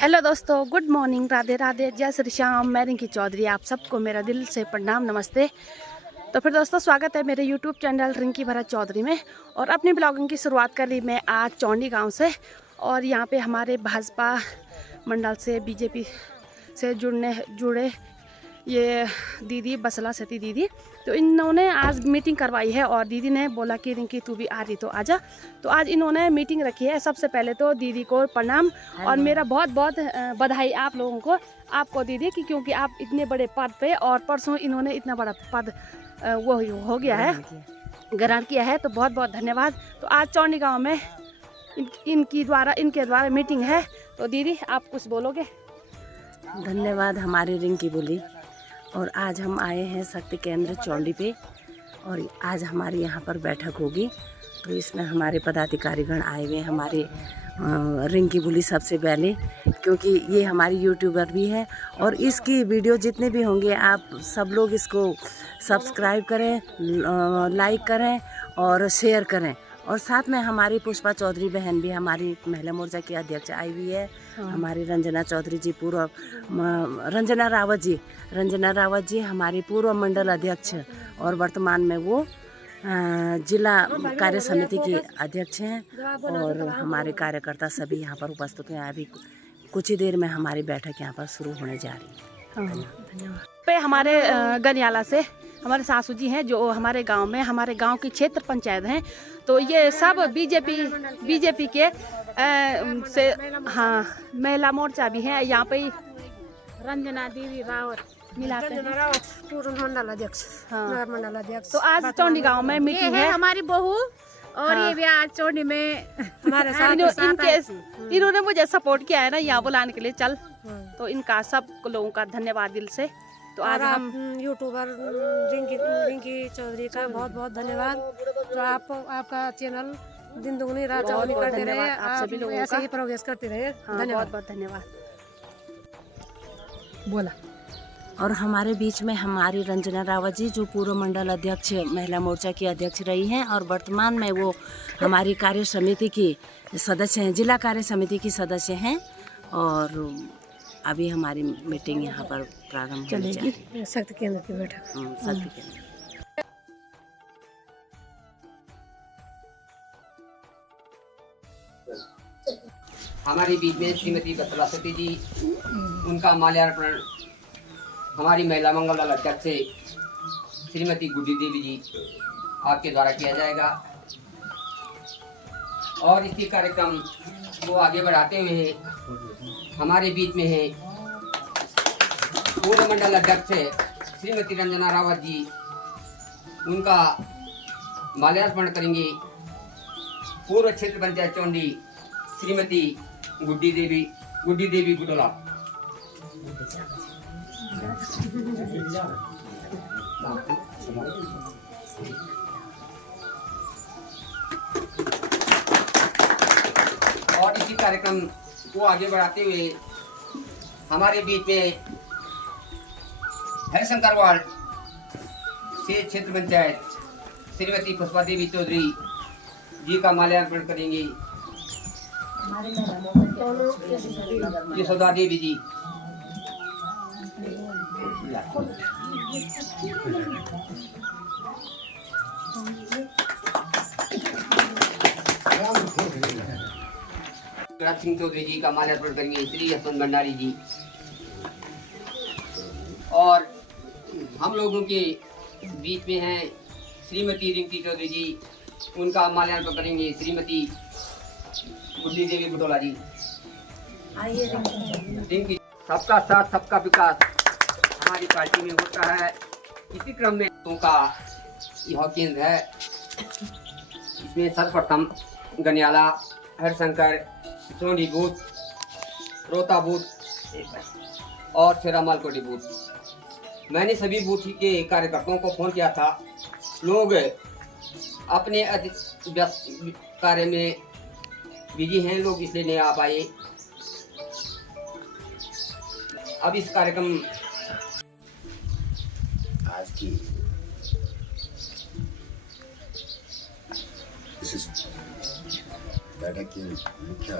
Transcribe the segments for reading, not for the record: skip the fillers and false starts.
Hello दोस्तों, good morning, Radhe Radhe, जय श्री श्याम। मैं रिंकी चौधरी, आप सबको मेरा दिल से प्रणाम, नमस्ते। तो फिर दोस्तों, स्वागत है मेरे यूट्यूब चैनल रिंकी भरत चौधरी में। और अपनी ब्लॉगिंग की शुरुआत कर ली मैं आज चौंडी गांव से। और यहाँ पे हमारे भाजपा मंडल से बीजेपी से जुड़े ये दीदी बसला सती दीदी, तो इन्होंने आज मीटिंग करवाई है। और दीदी ने बोला कि रिंकी तू भी आ रही तो आजा। तो आज इन्होंने मीटिंग रखी है। सबसे पहले तो दीदी को प्रणाम और मेरा बहुत बहुत बधाई आप लोगों को, आपको दीदी की, क्योंकि आप इतने बड़े पद पे और परसों इन्होंने इतना बड़ा पद वो हो गया है, ग्रहण किया है। तो बहुत बहुत धन्यवाद। तो आज चौंडी गाँव में इनके द्वारा मीटिंग है। तो दीदी आप कुछ बोलोगे? धन्यवाद हमारी रिंकी बोली। और आज हम आए हैं शक्ति केंद्र चौंडी पे और आज हमारी यहाँ पर बैठक होगी। तो इसमें हमारे पदाधिकारीगण आए हुए, हमारे रिंकी बोली सबसे पहले, क्योंकि ये हमारी यूट्यूबर भी है। और इसकी वीडियो जितने भी होंगे आप सब लोग इसको सब्सक्राइब करें, लाइक करें और शेयर करें। और साथ में हमारी पुष्पा चौधरी बहन भी हमारी महिला मोर्चा की अध्यक्ष आई हुई है। हमारी रंजना चौधरी जी, पूर्व रंजना रावत जी हमारी पूर्व मंडल अध्यक्ष और वर्तमान में वो जिला कार्य समिति की अध्यक्ष हैं। और हमारे कार्यकर्ता सभी यहाँ पर उपस्थित हैं। अभी कुछ ही देर में हमारी बैठक यहाँ पर शुरू होने जा रही है। धन्यवाद। पे हमारे गनियाला से हमारे सासू जी हैं, जो हमारे गांव की क्षेत्र पंचायत हैं। तो ये सब बीजेपी के से, हाँ, महिला मोर्चा भी है यहाँ पे। रंजना देवी रावत मिलाते हैं, पूर्व मंडल अध्यक्ष। हाँ। मंडल अध्यक्ष। तो आज चौंडी गांव में मीटिंग है हमारी बहू और हाँ। ये भी आज चौंडी में हमारे साथ इन्होंने मुझे सपोर्ट किया है ना यहाँ बुलाने के लिए। चल, तो इनका सब लोगों का धन्यवाद दिल से। तो आज हम यूट्यूबर रिंकी चौधरी का बहुत बहुत धन्यवाद। जो आपका चैनल दिन दुगनी रात चौगुनी करते रहे, आप सभी लोगों ऐसे का ही प्रोग्रेस करते रहे। हाँ, बहुत बहुत धन्यवाद। बोला। और हमारे बीच में हमारी रंजना रावत जी, जो पूर्व मंडल अध्यक्ष महिला मोर्चा की अध्यक्ष रही हैं और वर्तमान में वो हमारी कार्य समिति की सदस्य हैं, जिला कार्य समिति की सदस्य हैं। और अभी हमारी मीटिंग यहाँ पर प्रारंभ चलेगी। शक्ति केंद्र की बैठक। शक्ति केंद्र। हमारे बीच में श्रीमती बसला सती जी, उनका माल्यार्पण हमारी महिला मंगल दल अध्यक्ष से श्रीमती गुड्डी देवी जी आपके द्वारा किया जाएगा। और इसी कार्यक्रम को आगे बढ़ाते हुए हमारे बीच में है पूर्व मंडल अध्यक्ष श्रीमती रंजना रावत जी, उनका माल्यार्पण करेंगे पूर्व क्षेत्र पंचायत चौंडी श्रीमती गुड्डी देवी गुडोला। और इसी कार्यक्रम को आगे बढ़ाते हुए हमारे बीच में हरिशंकर वार्ड से क्षेत्र पंचायत श्रीमती पुष्पा देवी चौधरी जी का माल्यार्पण करेंगे यशोदा देवी जी। सिंह चौधरी जी का माल्यार्पण करेंगे श्री यशवंत भंडारी जी। और हम लोगों के बीच में हैं श्रीमती रिंकी चौधरी जी, उनका माल्यार्पण करेंगे श्रीमती गुड्डी देवी गुडोला जी। रिंकी, सबका साथ सबका विकास हमारी पार्टी में होता है। इसी क्रम में का यह केंद्र है। इसमें सर्वप्रथम गनियाला, हरशंकर, चौंडी बूथ, रोता बूथ और शेरामाल कोटी बूथ। मैंने सभी बूथ के कार्यकर्ताओं को फोन किया था। लोग अपने कार्य में बिजी हैं लोग, इसलिए नहीं आ पाए। अब इस कार्यक्रम आज की बैठक की मुख्य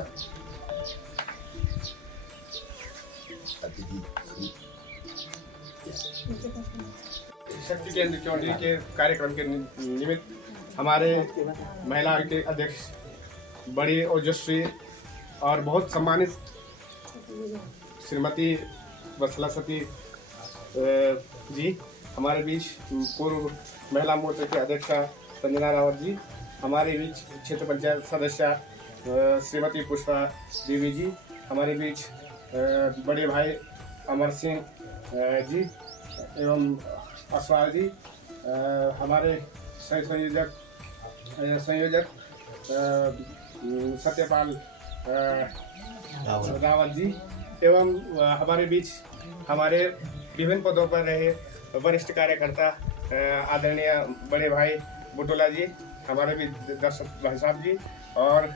शक्ति केंद्र चौंडी के कार्यक्रम के निमित्त हमारे महिला के अध्यक्ष बड़ी ओजस्वी और बहुत सम्मानित श्रीमती वत्सला सती जी, हमारे बीच पूर्व महिला मोर्चा के अध्यक्षा संजना रावत जी, हमारे बीच क्षेत्र पंचायत सदस्य श्रीमती पुष्पा देवी जी, हमारे बीच बड़े भाई अमर सिंह जी एवं असवाल जी, हमारे संयोजक सत्यपाल रावत जी एवं हमारे बीच हमारे विभिन्न पदों पर रहे वरिष्ठ कार्यकर्ता आदरणीय बड़े भाई बुटोला जी, हमारे भी दर्शक भाई साहब जी और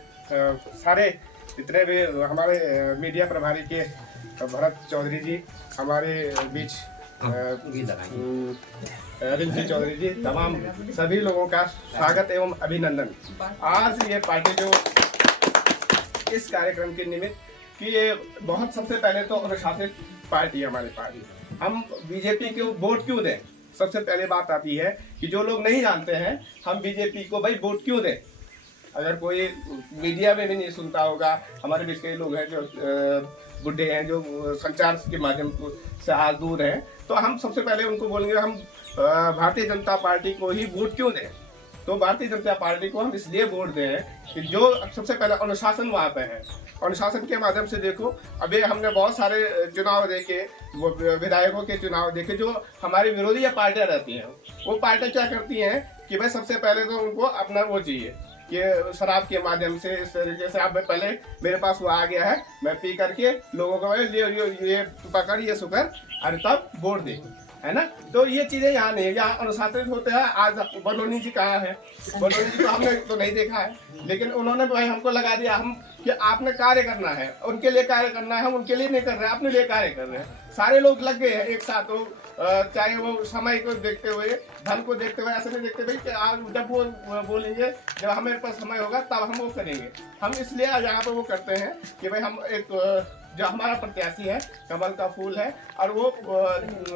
सारे जितने भी हमारे मीडिया प्रभारी के भरत चौधरी जी, हमारे बीच रिंकी चौधरी जी, तमाम सभी लोगों का स्वागत एवं अभिनंदन। आज ये पार्टी जो इस कार्यक्रम के निमित्त कि ये बहुत सबसे पहले तो अनुशासित पार्टी है हमारी पार्टी। हम बीजेपी को वोट क्यों दें? सबसे पहले बात आती है कि जो लोग नहीं जानते हैं हम बीजेपी को भाई वोट क्यों दें। अगर कोई मीडिया में भी नहीं सुनता होगा, हमारे बीच कई लोग हैं जो बुढ़े हैं, जो संचार के माध्यम से आज दूर हैं, तो हम सबसे पहले उनको बोलेंगे हम भारतीय जनता पार्टी को ही वोट क्यों दें। तो भारतीय जनता पार्टी को हम इसलिए वोट दें कि जो सबसे पहले अनुशासन वहाँ पे है। अनुशासन के माध्यम से देखो, अभी हमने बहुत सारे चुनाव देखे, वो विधायकों के चुनाव देखे जो हमारी विरोधी पार्टियां रहती हैं। वो पार्टियां क्या करती हैं कि भाई सबसे पहले तो उनको अपना वो चाहिए कि शराब के माध्यम से इस तरीके से आप पहले मेरे पास वो आ गया है, मैं पी करके लोगों को ये पकड़ ये सुकर अरे तब वोट दे, है ना। तो ये चीजें यहाँ नहीं है, यहाँ अनुशासित होते हैं। आज बलोनी जी कहाँ है? बलोनी जी को हमने तो नहीं देखा है, लेकिन उन्होंने भाई हमको लगा दिया हम कि आपने कार्य करना है, उनके लिए कार्य करना है। हम उनके लिए नहीं कर रहे हैं, अपने लिए कार्य कर रहे हैं। सारे लोग लग गए हैं एक साथ, वो चाहे वो समय को देखते हुए, धन को देखते हुए, ऐसे नहीं देखते भाई कि आज जब वो बोलेंगे जब हमारे पास समय होगा तब हम वो करेंगे। हम इसलिए यहाँ पे वो करते हैं कि भाई हम एक जो हमारा प्रत्याशी है कमल का फूल है और वो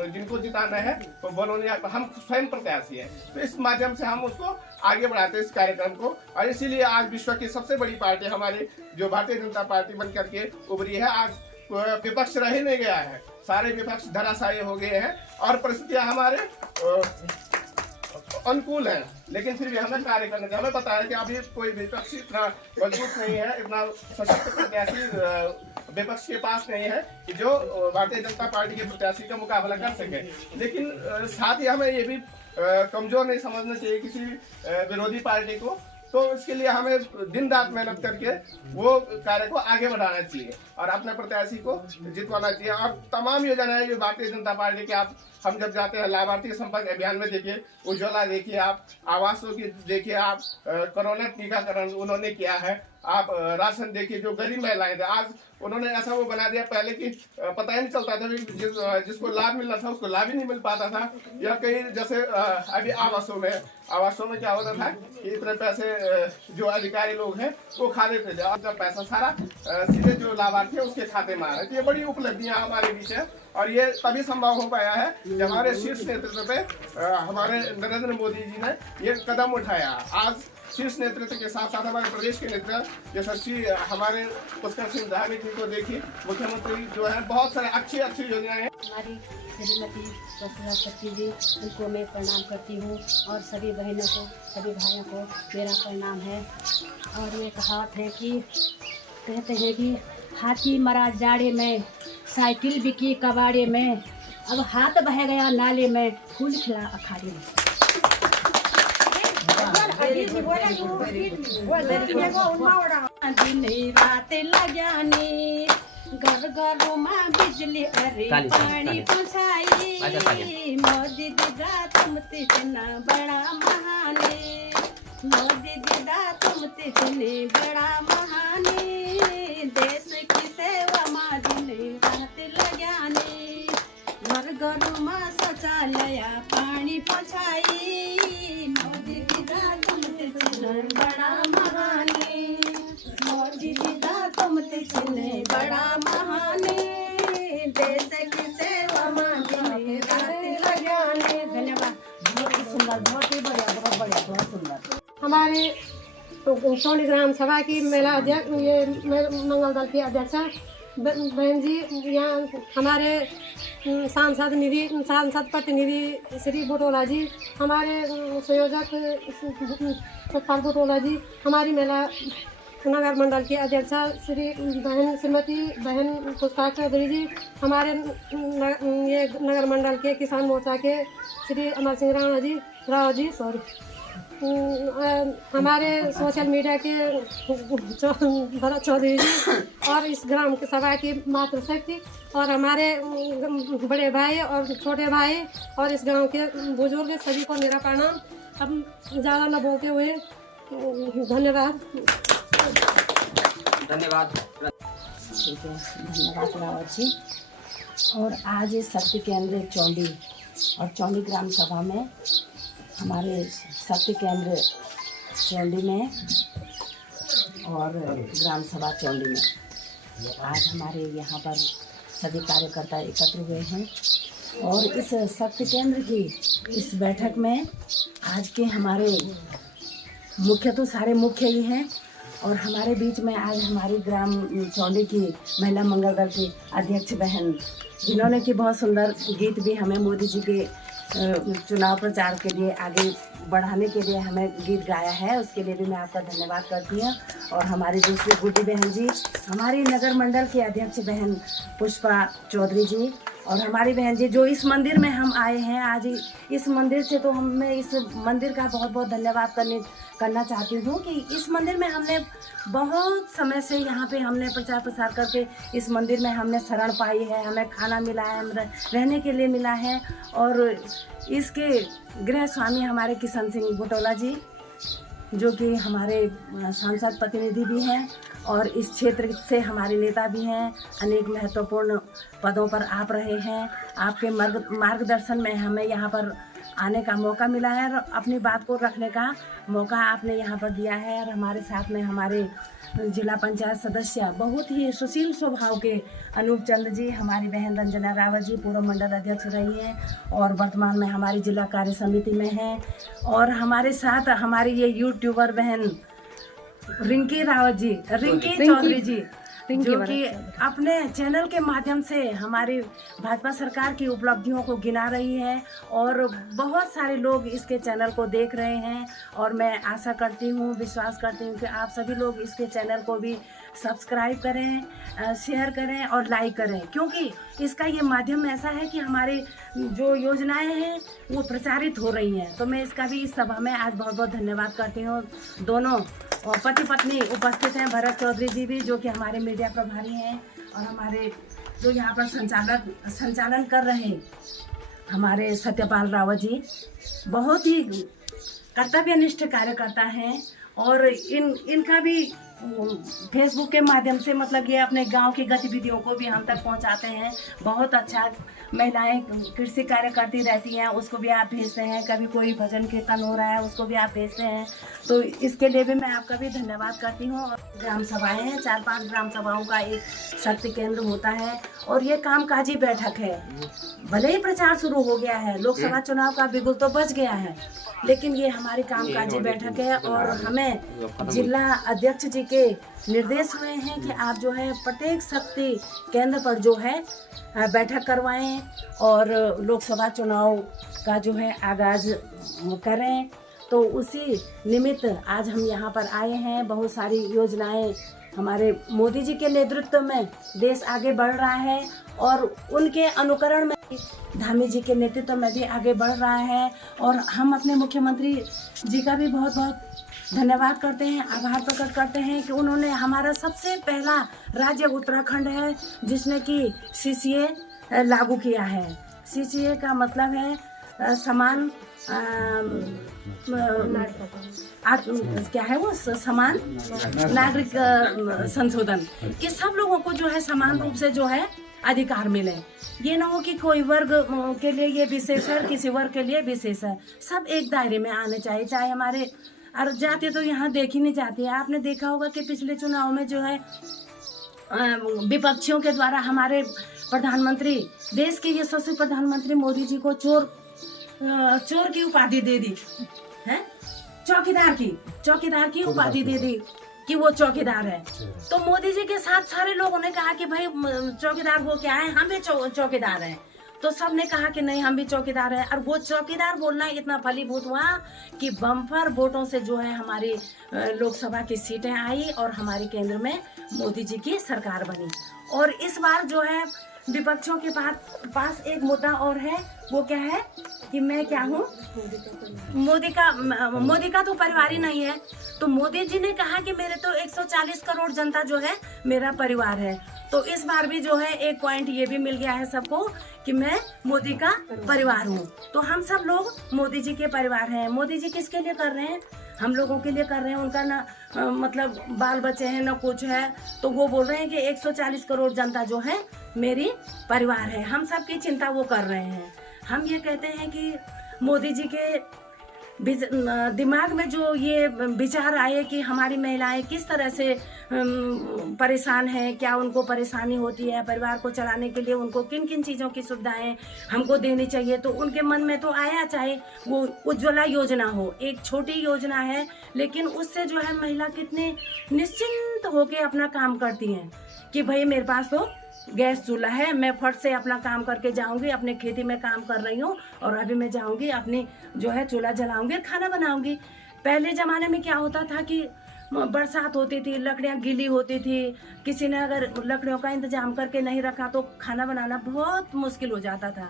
जिनको जिताना है वो बलोनी हम स्वयं प्रत्याशी है, तो इस माध्यम से हम उसको आगे बढ़ाते हैं इस कार्यक्रम को। और इसीलिए आज विश्व की सबसे बड़ी पार्टी हमारी जो भारतीय जनता पार्टी बन करके उभरी है। आज विपक्ष रह ही नहीं गया है, सारे विपक्ष धराशायी हो गए हैं और परिस्थितियां हमारे अनुकूल है, लेकिन फिर भी हमें कार्य करना चाहिए। हमें पता है कि अभी कोई विपक्ष इतना मजबूत नहीं है, इतना सशक्त प्रत्याशी विपक्ष के पास नहीं है कि जो भारतीय जनता पार्टी के प्रत्याशी का मुकाबला कर सके। लेकिन साथ ही हमें ये भी कमजोर नहीं समझना चाहिए किसी विरोधी पार्टी को। तो इसके लिए हमें दिन रात मेहनत करके वो कार्य को आगे बढ़ाना चाहिए और अपने प्रत्याशी को जितवाना चाहिए। और तमाम योजनाएं जो भारतीय जनता पार्टी के आप हम जब जाते हैं लाभार्थी संपर्क अभियान में देखिए, उज्ज्वला देखिए, आप आवासों की देखिए, आप कोरोना टीकाकरण उन्होंने किया है, आप राशन देखिए। जो गरीब महिलाएं थे आज उन्होंने ऐसा वो बना दिया, पहले की पता ही नहीं चलता था, जिसको लाभ मिलना था उसको लाभ ही नहीं मिल पाता था। या कहीं जैसे अभी आवासों में क्या होता था कि इतने पैसे जो अधिकारी लोग हैं वो खा देते थे, और पैसा सारा सीधे जो लाभार्थी है उसके खाते में आ रहे थे। ये बड़ी उपलब्धियां हमारे बीच है और ये तभी संभव हो पाया है जब हमारे शीर्ष नेतृत्व पे हमारे नरेंद्र मोदी जी ने ये कदम उठाया। आज शीर्ष नेतृत्व के साथ साथ हमारे प्रदेश के नेतृत्व जैसे हमारे पुष्कर सिंह धामी जी को देखिए, मुख्यमंत्री जो है बहुत सारे अच्छी योजनाएं हैं। हमारी श्रीमती वत्सला सती जी, उनको मैं प्रणाम करती हूँ और सभी बहनों को, सभी भाइयों को मेरा प्रणाम है। और ये कहावत है कि कहते हैं कि हाथी मरा जाड़े में, साइकिल बिकी कबाड़े में, अब हाथ बह गया नाले में, फूल खिला अखाड़े में। दिन रात लगानी घर घरों में बिजली अरे पानी पहुँचाई, मोदी दीदा तुम तितना बड़ा महानी, मोदी दीदा तुम तितने बड़ा महानी, देश की सेवा माँ दिन रात लगानी, घर घरों में शौचालय पानी पहुँचाई, मोदी दीदा तुम तितने बड़ा महानी, मोदी दीदा तुम तितने बड़ा महानी, देश की सेवा माँ दिन रात लगा हमारे चौड़ी ग्राम सभा की महिला अध्यक्ष, ये मंगल दल की अध्यक्षा बहन जी, यहाँ हमारे सांसद प्रतिनिधि श्री बुटोला जी, हमारे संयोजक सतपाल बुटोला जी, हमारी महिला नगर मंडल की अध्यक्षा श्रीमती बहन पुष्पा चौधरी जी, हमारे ये नगर मंडल के किसान मोर्चा के श्री अमर सिंह राव जी हमारे सोशल मीडिया के भरत चौधरी जी, और इस ग्राम सभा की मातृशक्ति, और हमारे बड़े भाई और छोटे भाई और इस गांव के बुजुर्ग, सभी को मेरा प्रणाम। अब ज़्यादा न बोलते हुए धन्यवाद। धन्यवाद। ठीक है, धन्यवाद रावत जी। और आज इस शक्ति केंद्र चौंडी और चौंडी ग्राम सभा में, हमारे शक्ति केंद्र चौंडी में और ग्राम सभा चौंडी में आज हमारे यहाँ पर सभी कार्यकर्ता एकत्र हुए हैं। और इस शक्ति केंद्र की इस बैठक में आज के हमारे मुख्य तो सारे मुख्य ही हैं, और हमारे बीच में आज हमारी ग्राम चौंडी की महिला मंगल दल की अध्यक्ष बहन, जिन्होंने कि बहुत सुंदर गीत भी हमें मोदी जी के चुनाव प्रचार के लिए आगे बढ़ाने के लिए हमें गीत गाया है, उसके लिए भी मैं आपका धन्यवाद करती हूँ। और हमारी दूसरी गुड्डी बहन जी, हमारी नगर मंडल की अध्यक्ष बहन पुष्पा चौधरी जी, और हमारी बहन जी जो इस मंदिर में हम आए हैं आज, इस मंदिर से तो हमें इस मंदिर का बहुत बहुत धन्यवाद करना चाहती हूँ कि इस मंदिर में हमने बहुत समय से यहाँ पे हमने प्रचार प्रसार करके इस मंदिर में हमने शरण पाई है, हमें खाना मिला है, रहने के लिए मिला है। और इसके गृह स्वामी हमारे किशन सिंह बुटोला जी, जो कि हमारे सांसद प्रतिनिधि भी हैं और इस क्षेत्र से हमारे नेता भी हैं, अनेक महत्वपूर्ण पदों पर आप रहे हैं। आपके मार्गदर्शन में हमें यहाँ पर आने का मौका मिला है और अपनी बात को रखने का मौका आपने यहाँ पर दिया है। और हमारे साथ में हमारे जिला पंचायत सदस्य, बहुत ही सुशील स्वभाव के अनूप चंद जी, हमारी बहन रंजना रावत जी पूर्व मंडल अध्यक्ष रही हैं और वर्तमान में हमारी जिला कार्य समिति में हैं। और हमारे साथ हमारी ये यूट्यूबर बहन रिंकी रावत जी, रिंकी चौधरी जी, जो कि अपने चैनल के माध्यम से हमारी भाजपा सरकार की उपलब्धियों को गिना रही है और बहुत सारे लोग इसके चैनल को देख रहे हैं। और मैं आशा करती हूँ, विश्वास करती हूँ कि आप सभी लोग इसके चैनल को भी सब्सक्राइब करें, शेयर करें और लाइक करें, क्योंकि इसका ये माध्यम ऐसा है कि हमारी जो योजनाएं हैं वो प्रचारित हो रही हैं। तो मैं इसका भी इस सभा में आज बहुत बहुत धन्यवाद करती हूँ। दोनों पति पत्नी उपस्थित हैं, भरत चौधरी जी भी, जो कि हमारे मीडिया प्रभारी हैं, और हमारे जो यहाँ पर संचालन कर रहे हमारे सत्यपाल रावत जी, बहुत ही कर्तव्यनिष्ठ कार्यकर्ता हैं। और इनका भी फेसबुक के माध्यम से मतलब ये अपने गांव की गतिविधियों को भी हम तक पहुंचाते हैं। बहुत अच्छा, महिलाएं कृषि कार्य करती रहती हैं, उसको भी आप भेजते हैं, कभी कोई भजन कीर्तन हो रहा है उसको भी आप भेजते हैं, तो इसके लिए भी मैं आपका भी धन्यवाद करती हूँ। और ग्राम सभाएं हैं, 4-5 ग्राम सभाओं का एक शक्ति केंद्र होता है और ये कामकाजी बैठक है। भले ही प्रचार शुरू हो गया है, लोकसभा चुनाव का बिगुल तो बच गया है, लेकिन ये हमारी कामकाजी बैठक है। और हमें जिला अध्यक्ष जी के निर्देश हुए हैं कि आप जो है प्रत्येक शक्ति केंद्र पर जो है बैठक करवाएं और लोकसभा चुनाव का जो है आगाज करें। तो उसी निमित्त आज हम यहाँ पर आए हैं। बहुत सारी योजनाएं हमारे मोदी जी के नेतृत्व में देश आगे बढ़ रहा है और उनके अनुकरण में धामी जी के नेतृत्व में भी आगे बढ़ रहा है। और हम अपने मुख्यमंत्री जी का भी बहुत बहुत धन्यवाद करते हैं, आभार प्रकट करते हैं कि उन्होंने हमारा सबसे पहला राज्य उत्तराखंड है जिसने कि CCA लागू किया है। CCA का मतलब है समान क्या है वो, समान नागरिक संशोधन, कि सब लोगों को जो है समान रूप से जो है अधिकार मिले। ये ना हो कि कोई वर्ग के लिए ये विशेष है, किसी वर्ग के लिए विशेष है, सब एक दायरे में आने चाहिए। चाहे हमारे और जाति तो यहाँ देखी नहीं जाती है। आपने देखा होगा कि पिछले चुनाव में जो है विपक्षियों के द्वारा हमारे प्रधानमंत्री, देश के यशस्वी प्रधानमंत्री मोदी जी को चोर की उपाधि दे दी है। चौकीदार की उपाधि दे दी कि वो चौकीदार है। तो मोदी जी के साथ सारे लोगों ने कहा कि भाई चौकीदार वो क्या है, हम भी चौकीदार हैं। तो सब ने कहा कि नहीं हम भी चौकीदार हैं। और वो चौकीदार बोलना इतना फलीभूत हुआ कि बम्पर वोटों से जो है हमारी लोकसभा की सीटें आई और हमारे केंद्र में मोदी जी की सरकार बनी। और इस बार जो है विपक्षों के पास एक मुद्दा और है, वो क्या है कि मैं क्या हूँ, मोदी का तो परिवार ही नहीं है। तो मोदी जी ने कहा कि मेरे तो 140 करोड़ जनता जो है मेरा परिवार है। तो इस बार भी जो है एक पॉइंट ये भी मिल गया है सबको कि मैं मोदी का परिवार हूँ। तो हम सब लोग मोदी जी के परिवार हैं। मोदी जी किसके लिए कर रहे हैं, हम लोगों के लिए कर रहे हैं। उनका ना मतलब बाल बच्चे हैं ना कुछ है, तो वो बोल रहे हैं कि 140 करोड़ जनता जो है मेरी परिवार है। हम सब की चिंता वो कर रहे हैं। हम ये कहते हैं कि मोदी जी के दिमाग में जो ये विचार आए कि हमारी महिलाएं किस तरह से परेशान हैं, क्या उनको परेशानी होती है, परिवार को चलाने के लिए उनको किन किन चीज़ों की सुविधाएं हमको देनी चाहिए, तो उनके मन में तो आया। चाहे वो उज्ज्वला योजना हो, एक छोटी योजना है लेकिन उससे जो है महिला कितने निश्चिंत होके अपना काम करती हैं कि भाई मेरे पास तो गैस चूल्हा है, मैं फट से अपना काम करके जाऊंगी, अपने खेती में काम कर रही हूँ और अभी मैं जाऊंगी अपनी जो है चूल्हा जलाऊंगी और खाना बनाऊंगी। पहले ज़माने में क्या होता था कि बरसात होती थी, लकड़ियाँ गीली होती थी, किसी ने अगर लकड़ियों का इंतजाम करके नहीं रखा तो खाना बनाना बहुत मुश्किल हो जाता था।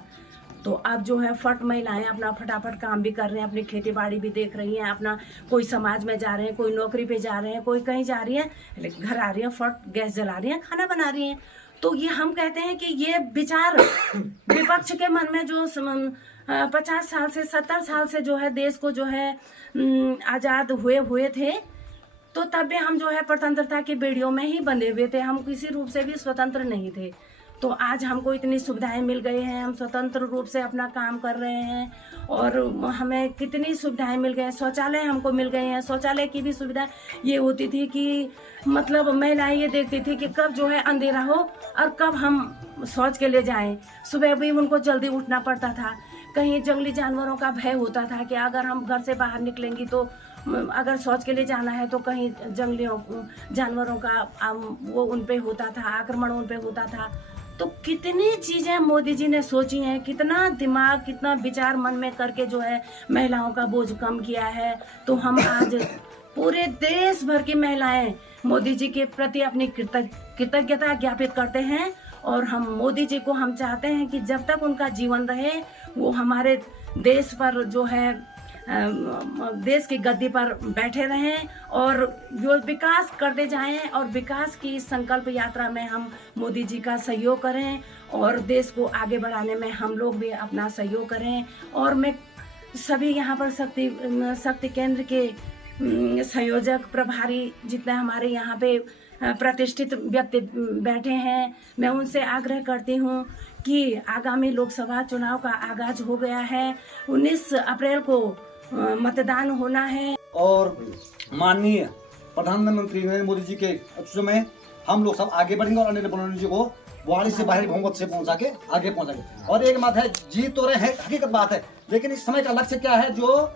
तो अब जो है फट महिलाएं अपना फटाफट काम भी कर रहे हैं, अपनी खेती बाड़ी भी देख रही हैं, अपना कोई समाज में जा रहे हैं, कोई नौकरी पे जा रहे हैं, कोई कहीं जा रही है, लेकिन घर आ रही है, फट गैस जला रही हैं, खाना बना रही हैं। तो ये हम कहते हैं कि ये विचार विपक्ष के मन में जो 50 साल से 70 साल से जो है देश को जो है आज़ाद हुए थे, तो तब भी हम जो है स्वतंत्रता की बेड़ियों में ही बंधे हुए थे, हम किसी रूप से भी स्वतंत्र नहीं थे। तो आज हमको इतनी सुविधाएं मिल गई हैं, हम स्वतंत्र रूप से अपना काम कर रहे हैं और हमें कितनी सुविधाएं मिल गई हैं। शौचालय हमको मिल गए हैं। शौचालय की भी सुविधा ये होती थी कि मतलब महिलाएं ये देखती थी कि कब जो है अंधेरा हो और कब हम शौच के लिए जाएं। सुबह भी उनको जल्दी उठना पड़ता था। कहीं जंगली जानवरों का भय होता था कि अगर हम घर से बाहर निकलेंगी तो अगर शौच के लिए जाना है तो कहीं जंगली जानवरों का वो उन पे होता था, आक्रमण उन पे होता था। तो कितनी चीज़ें मोदी जी ने सोची हैं, कितना दिमाग, कितना विचार मन में करके जो है महिलाओं का बोझ कम किया है। तो हम आज पूरे देश भर की महिलाएं मोदी जी के प्रति अपनी कृतज्ञता ज्ञापित करते हैं और हम मोदी जी को हम चाहते हैं कि जब तक उनका जीवन रहे वो हमारे देश पर जो है देश की गद्दी पर बैठे रहें और जो विकास करते जाएं और विकास की इस संकल्प यात्रा में हम मोदी जी का सहयोग करें और देश को आगे बढ़ाने में हम लोग भी अपना सहयोग करें। और मैं सभी यहाँ पर शक्ति केंद्र के संयोजक प्रभारी जितने हमारे यहाँ पे प्रतिष्ठित व्यक्ति बैठे हैं, मैं उनसे आग्रह करती हूँ कि आगामी लोकसभा चुनाव का आगाज हो गया है। 19 अप्रैल को मतदान होना है और माननीय प्रधानमंत्री नरेंद्र मोदी जी के नेतृत्व में हम लोग सब आगे बढ़ेंगे और नरेंद्र मोदी जी को वाणी से बाहर बहुमत से आगे पहुंचाएंगे। और एक बात है, जीत तो रहे हैं, हकीकत बात है, लेकिन इस समय का लक्ष्य क्या है, जो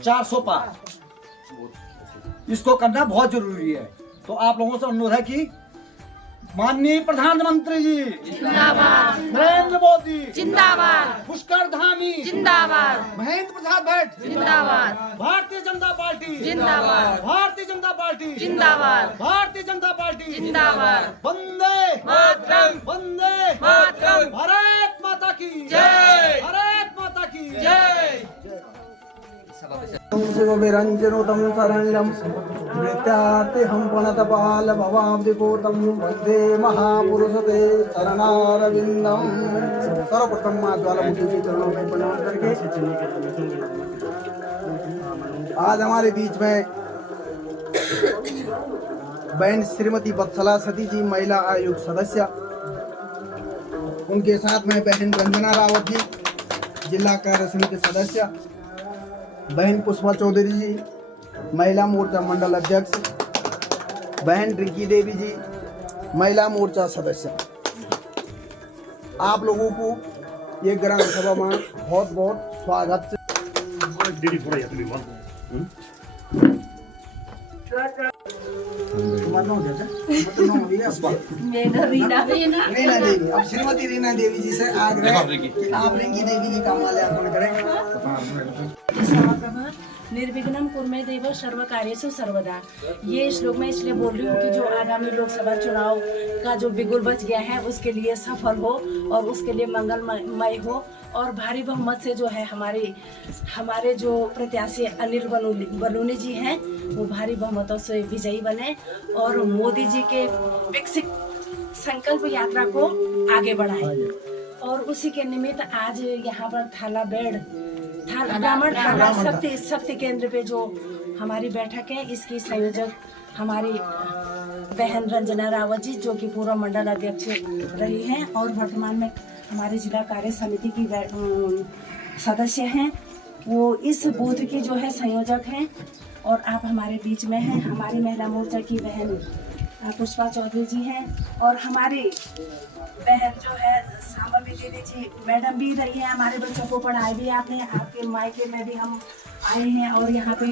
400 पार, इसको करना बहुत जरूरी है। तो आप लोगों से अनुरोध है कि माननीय प्रधानमंत्री जी जिंदाबाद, नरेंद्र मोदी जिंदाबाद, पुष्कर धामी जिंदाबाद, महेंद्र प्रसाद भट्ट जिंदाबाद, भारतीय जनता पार्टी जिंदाबाद, भारतीय जनता पार्टी जिंदाबाद, भारतीय जनता पार्टी जिंदाबाद, वंदे मातरम, वंदे मातरम, भारत माता की जय, भारत माता की जय। शिवविरञ्जनुतं शरण्यं मृत्यार्तिहं प्रणतपाल भवाब्धिपूतं वन्दे महापुरुषते शरणारविन्दम्। सर्वप्रथम माँ ज्वालामुखी के चरणों में प्रणाम करके आज हमारे बीच में बहन श्रीमती वत्सला सती जी महिला आयोग सदस्य, उनके साथ में बहन रंजना रावत जी जिला कार्य समिति सदस्य, बहन पुष्पा चौधरी जी महिला मोर्चा मंडल अध्यक्ष, बहन रिंकी देवी जी महिला मोर्चा सदस्य। आप लोगों को ये ग्राम सभा में बहुत बहुत स्वागत। तुम्हारा नाम क्या है? मतलब नाम भी है उसका। रीना देवी। अब श्रीमती रीना देवी जी से आग्रह कि आप रिंकी देवी की कामना अर्पण करें। निर्विघ्नं कुर्मे देव सर्व कार्येषु सर्वदा। ये श्लोक मैं इसलिए बोल रही हूँ कि जो आगामी लोकसभा चुनाव का जो बिगुल बच गया है उसके लिए सफल हो और उसके लिए मंगलमय हो और भारी बहुमत से जो है हमारे जो प्रत्याशी अनिल बलूनी जी हैं वो भारी बहुमतों से विजयी बने और मोदी जी के विकसित संकल्प यात्रा को आगे बढ़ाएं। और उसी के निमित्त आज यहाँ पर ब्राह्मण थाना शक्ति केंद्र पे जो हमारी बैठक है इसकी संयोजक हमारी बहन रंजना रावत जी जो कि पूर्व मंडल अध्यक्ष रही हैं और वर्तमान में हमारे जिला कार्य समिति की सदस्य हैं। वो इस बूथ की जो है संयोजक हैं और आप हमारे बीच में हैं। हमारी महिला मोर्चा की बहन पुष्पा चौधरी जी हैं और हमारी बहन जो है सांबवी दीदी जी मैडम भी रही है, हमारे बच्चों को पढ़ाई भी आपने, आपके मायके में भी हम आए हैं और यहाँ पे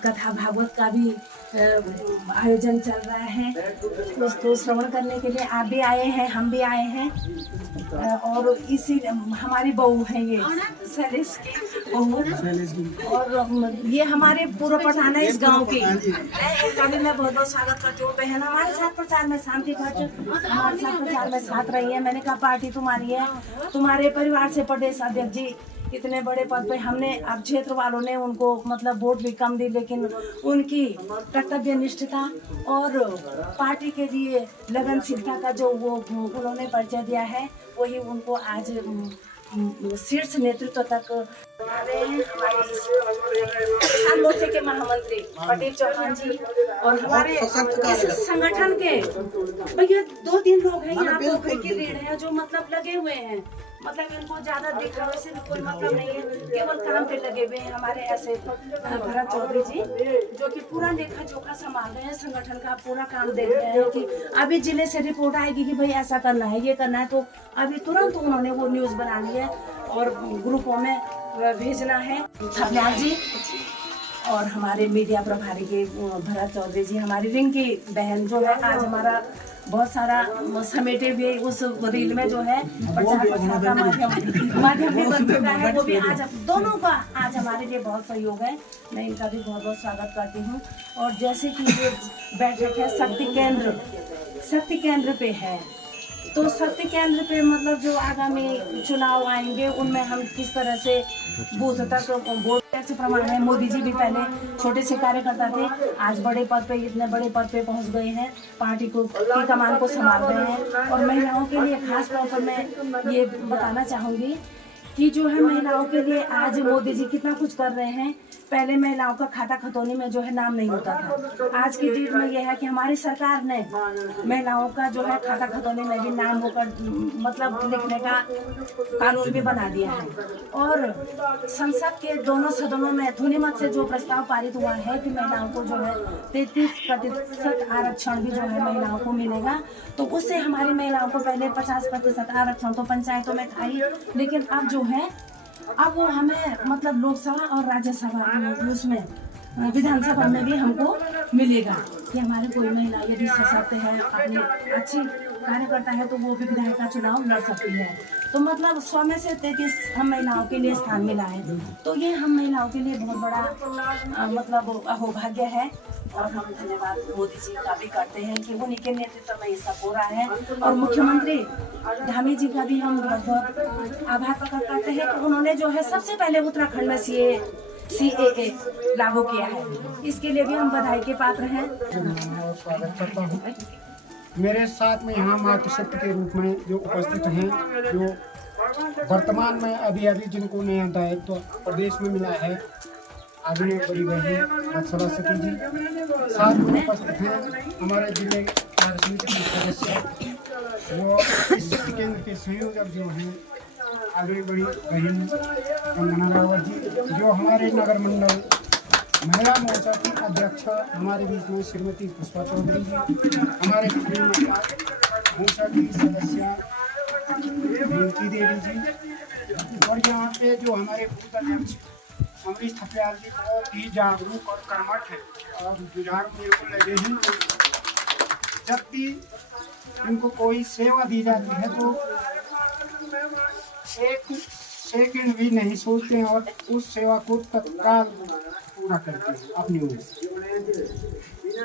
कथा भागवत का भी आयोजन चल रहा है उसको श्रवण करने के लिए आप भी आए हैं, हम भी आए हैं और इसी हमारी बहू है ये शैलेश की बहू और ये हमारे पूर्व प्रधान है इस गांव की। इनका भी मैं बहुत बहुत स्वागत करती हूँ। बहन हमारे साथ प्रचार में शांति खर्च हमारे साथ प्रचार में साथ रही है। मैंने कहा पार्टी तुम्हारी है, तुम्हारे परिवार से प्रदेश अध्यक्ष जी इतने बड़े पद पे हमने अब क्षेत्र वालों ने उनको मतलब वोट भी कम दी लेकिन उनकी कर्तव्य निष्ठता और पार्टी के लिए लगनशीलता का जो वो उन्होंने परिचय दिया है वही उनको आज शीर्ष नेतृत्व तक किसान मोर्चे के महामंत्री पटेल चौहान जी और हमारे संगठन के भैया 2-3 लोग हैं यहाँ पे की रीढ़ है जो मतलब लगे हुए हैं, मतलब इनको ज्यादा दिखाने से कोई मतलब नहीं है, केवल काम पे लगे हुए हैं। हमारे ऐसे भरत चौधरी जी जो कि पूरा लेखा जोखा संभाल रहे हैं, संगठन का पूरा काम देख रहे हैं कि अभी जिले से रिपोर्ट आएगी कि भाई ऐसा करना है ये करना है तो अभी तुरंत उन्होंने वो न्यूज बनानी है और ग्रुपों में भेजना है। थपलियाल जी और हमारे मीडिया प्रभारी के भरत चौधरी जी, हमारी रिंकी बहन जो है आज हमारा बहुत सारा समेटे हुए उस रील में जो है प्रचार प्रसार का माध्यम भी बन चुका है, वो भी आज दोनों का आज हमारे लिए बहुत सहयोग है। मैं इनका भी बहुत बहुत स्वागत करती हूँ। और जैसे कि ये बैठक है शक्ति केंद्र पे है तो शक्ति केंद्र पे मतलब जो आगामी चुनाव आएंगे उनमें हम किस तरह से बूथ तक वोट टैक्स प्रमाण है। मोदी जी भी पहले छोटे से कार्यकर्ता थे, आज बड़े पद पे इतने बड़े पद पे पहुंच गए हैं, पार्टी को की कमान को संभाल रहे हैं। और महिलाओं के लिए खास तौर पर मैं ये बताना चाहूँगी कि जो है महिलाओं के लिए आज मोदी जी कितना कुछ कर रहे हैं। पहले महिलाओं का खाता खतौनी में जो है नाम नहीं होता था, आज की डेट में यह है कि हमारी सरकार ने महिलाओं का जो है खाता खतौनी में भी नाम होकर मतलब लिखने का कानून भी बना दिया है। और संसद के दोनों सदनों में ध्वनिमत से जो प्रस्ताव पारित हुआ है कि महिलाओं को जो है 33% आरक्षण भी जो है महिलाओं को मिलेगा, तो उससे हमारी महिलाओं को पहले 50% आरक्षण तो पंचायतों में था ही, लेकिन अब जो है अब वो हमें मतलब लोकसभा और राज्यसभा उसमें विधानसभा में भी हमको मिलेगा कि हमारी कोई महिला यदि सशक्त है, अपनी अच्छी कार्यकर्ता है तो वो भी विधायक का चुनाव लड़ सकती है। तो मतलब 100 में से 33 हम महिलाओं के लिए स्थान मिला है, तो ये हम महिलाओं के लिए बहुत बड़ा मतलब अहोभाग्य है। और हम धन्यवाद मोदी जी का भी करते हैं कि उन्हीं के नेतृत्व में ये सब हो रहा है। और मुख्यमंत्री धामी जी का भी हम बहुत बहुत आभार प्रकट करते हैं कि उन्होंने जो है सबसे पहले उत्तराखंड में CAA लागू किया है, इसके लिए भी हम बधाई के पात्र हैं। स्वागत करता हूँ। मेरे साथ में यहाँ मातृ शक्ति के रूप में जो उपस्थित हैं, जो वर्तमान में अभी जिनको नया दायित्व प्रदेश में मिला है, आदरणीय बड़ी बहन वत्सला सती जी, साथ में उपस्थित हैं हमारे जिले कार्य समिति के सदस्य, वो इस शक्ति केंद्र के संयोजक जो हैं आदरणीय बड़ी बहन रंजना रावत जी, जो हमारे नगर मंडल महिला मोर्चा की अध्यक्ष हमारे बीच में श्रीमती पुष्पा चौधरी जी, हमारे मोर्चा की सदस्य रिंकी देवी जी, और यहाँ पे जो हमारे बूथ अध्यक्ष अमरीश थपलियाल जी बहुत ही जागरूक और कर्मठ है और जुझारू मेरे को लगे हैं। जब भी इनको कोई सेवा दी जाती है तो एक सेकंड भी नहीं सोचते हैं और उस सेवा को तत्काल पूरा करते हैं अपनी ओर से।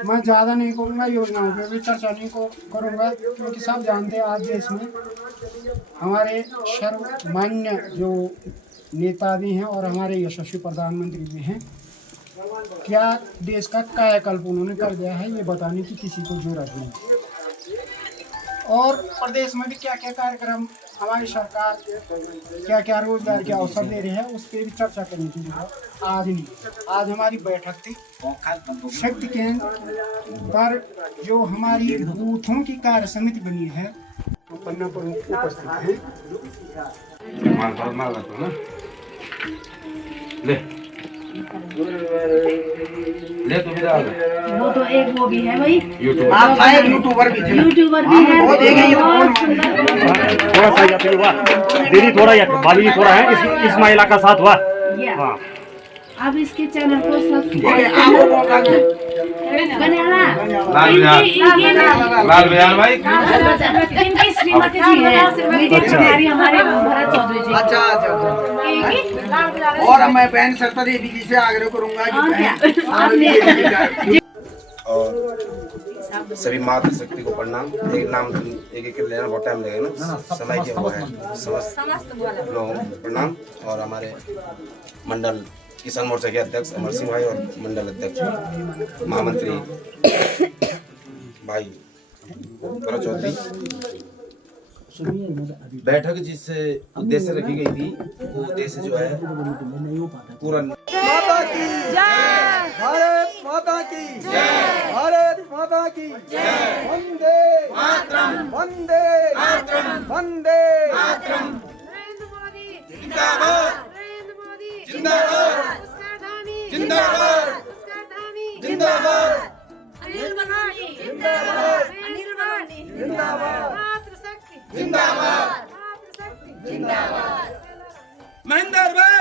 मैं ज़्यादा नहीं करूँगा, योजनाओं पर भी चर्चा नहीं करूँगा, क्योंकि सब जानते हैं आज देश में हमारे सर्वमान्य जो नेता भी हैं और हमारे यशस्वी प्रधानमंत्री भी हैं, क्या देश का कायाकल्प उन्होंने कर दिया है ये बताने की किसी को जरूरत नहीं। और प्रदेश में भी क्या क्या कार्यक्रम हमारी सरकार क्या क्या रोजगार के अवसर दे रही है उस पर भी चर्चा करने की जरूरत आज नहीं। आज हमारी बैठक थी शक्ति केंद्र पर, जो हमारी बूथों की कार्य समिति बनी है तो पन्ना प्रमुख उपस्थित है। ले तो भी डाल दे। वो तो एक वो भी है भाई, आप शायद यूट्यूबर भी है। वो देखेंगे थोड़ा सा यात्री हुआ दीदी, थोड़ा भाभी थोड़ा है इस महिला का साथ हुआ। हाँ, अब इसके चैनल को सब्सक्राइब लाल बिहार भाई इनकी श्रीमती जी है मीडिया कुमारी हमारे भरत चौधरी जी। अच्छा। और मैं बहन सरता देवी जी से आग्रह करूंगा और सभी मातृ शक्ति को प्रणाम। एक नाम एक लेना बहुत टाइम लगेगा ना, समय के हुआ है। समस्त लोगों को प्रणाम। और हमारे मंडल किसान मोर्चा के अध्यक्ष अमर सिंह भाई और मंडल अध्यक्ष महामंत्री भाई भरत चौधरी, बैठक जिस उद्देश्य रखी गई थी वो उद्देश्य जो है पूरा माता की जय, भारत माता की जय, भारत माता की जय, वंदे मातरम, वंदे मातरम, वंदे मातरम। नरेंद्र मोदी जिंदाबाद, नरेंद्र मोदी जिंदाबाद, जिंदाबाद, जिंदाबाद, अनिल बगाड़ी जिंदाबाद, अनिल बगाड़ी जिंदाबाद, मातृशक्ति जिंदाबाद, मातृशक्ति जिंदाबाद। महेंद्र भाई